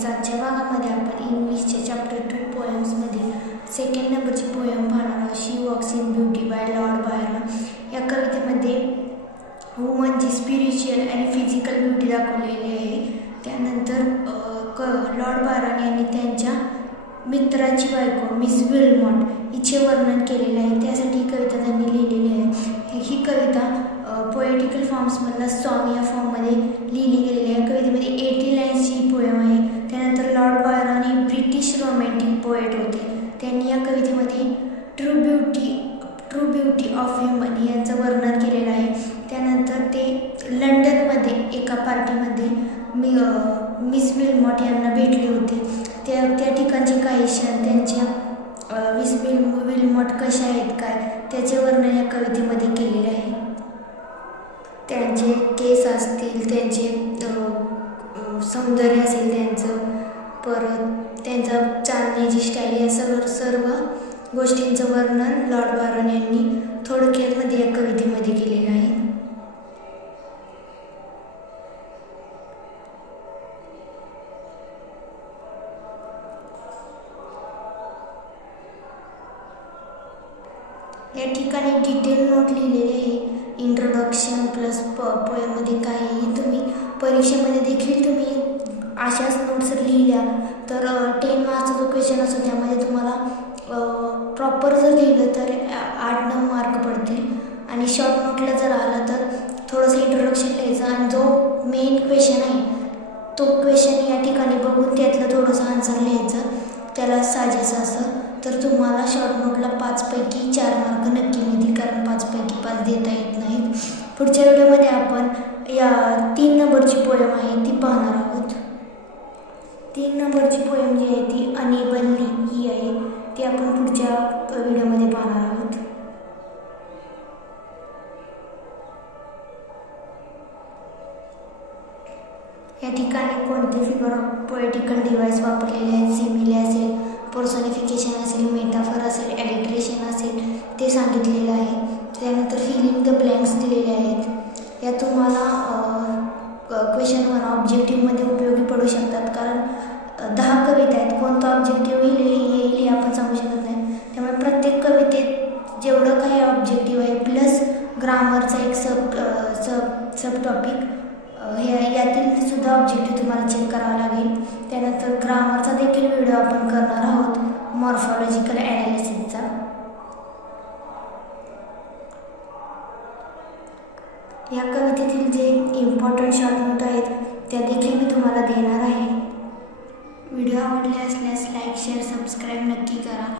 आहेच. आजच्या भागामध्ये आपण इंग्लिशच्या चॅप्टर 2 पोएम्समध्ये सेकंड नंबरची पोएम पाहणार आहोत. She walks in beauty by Lord Byron. या कवितेमध्ये वुमनची स्पिरिच्युअल आणि फिजिकल ब्युटी दाखवलेली आहे. त्यानंतर लॉर्ड बायरन यांनी त्यांच्या मित्राची बायको मिस विल्मॉट हिचे वर्णन केलेले आहे. त्यासाठी ही कविता त्यांनी लिहिलेली आहे. ही कविता पोएटिकल फॉर्म्समधला सॉन्ग या फॉर्ममध्ये लिहिली गेलेली आहे. कवितेमध्ये 80 लाईन्सची पोएम आहे. त्यानंतर लॉर्ड बायरन हे ब्रिटिश रोमॅन्टिक पोएट होते. त्यांनी या कवितेमध्ये ट्रू ब्युटी ऑफ ह्युमन यांचं वर्णन केलेलं आहे. त्यानंतर ते लंडनमध्ये एका पार्टीमध्ये मिस विल्मॉट यांना भेटले होते. त्या ठिकाणचे काही क्षण त्यांच्या मिस विल्मॉट कशा आहेत काय त्याचे वर्णन या कवितेमध्ये केलेले आहे. त्यांचे केस असतील, त्यांचे सौंदर्य असेल त्यांचं, परत त्यांचा चालण्याची स्टाईल, या सर्व गोष्टींचं वर्णन लॉर्ड बायरन यांनी थोडक्यामध्ये या कवितेमध्ये केलेलं आहे. या ठिकाणी डिटेल नोट लिहिलेली आहे. इंट्रोडक्शन प्लस पोएममध्ये काहीही तुम्ही परीक्षेमध्ये देखील तुम्ही अशाच नोट्स लिहिल्या तर 10 मार्क्सचा जो क्वेश्चन असतो त्यामध्ये तुम्हाला प्रॉपर जर लिहिलं तर 8-9 मार्क पडतील. आणि शॉर्ट नोटला जर आला तर थोडंसं इंट्रोडक्शन लिहायचं आणि जो मेन क्वेश्चन आहे तो क्वेश्चन या ठिकाणी बघून त्यातलं थोडंसं आन्सर लिहायचं. त्याला साजेसं असं तर तुम्हाला शॉर्ट नोटला 5 पैकी 4 मार्क नक्की मिळतील, कारण 5 पैकी 5 देता येत नाहीत. पुढच्या व्हिडिओमध्ये आपण या 3 नंबरची पोएम आहे ती पाहणार आहोत. 3 नंबरची पोएम जी आहे ती अनेबलली ही आहे. ती आपण पुढच्या व्हिडिओमध्ये पाहणार आहोत. या ठिकाणी कोणते फिगर ऑफ पोएटिकल डिव्हाइस वापरलेले आहेत, सिमिले असेल, पर्सोनिफिकेशन असेल, मेटाफर असेल, ॲलिट्रेशन असेल ते सांगितलेलं आहे. त्यानंतर फिलिंग द ब्लँक्स दिलेले आहेत. या तुम्हाला क्वेश्चन 1 ऑब्जेक्टिव्हमध्ये उपयोगी पडू शकतात, कारण 10 कविता आहेत. कोणतं ऑब्जेक्टिव्ह येईल हे आपण सांगू शकत नाही. त्यामुळे प्रत्येक कवितेत जेवढं काही ऑब्जेक्टिव्ह आहे प्लस ग्रामरचा एक सब टॉपिक हे यातील सुद्धा ऑब्जेक्टिव्ह तुम्हाला चेक करावं लागेल. त्यानंतर ग्रामरचा देखील व्हिडिओ आपण करणार आहोत, मॉर्फॉलॉजिकल ॲनालिसिसचा. या कवितेतील जे इम्पॉर्टंट शॉर्ट नोट आहेत त्या देखील मी तुम्हाला देणार आहे. व्हिडिओ आवडले असल्यास लाईक, शेअर, सबस्क्राईब नक्की करा.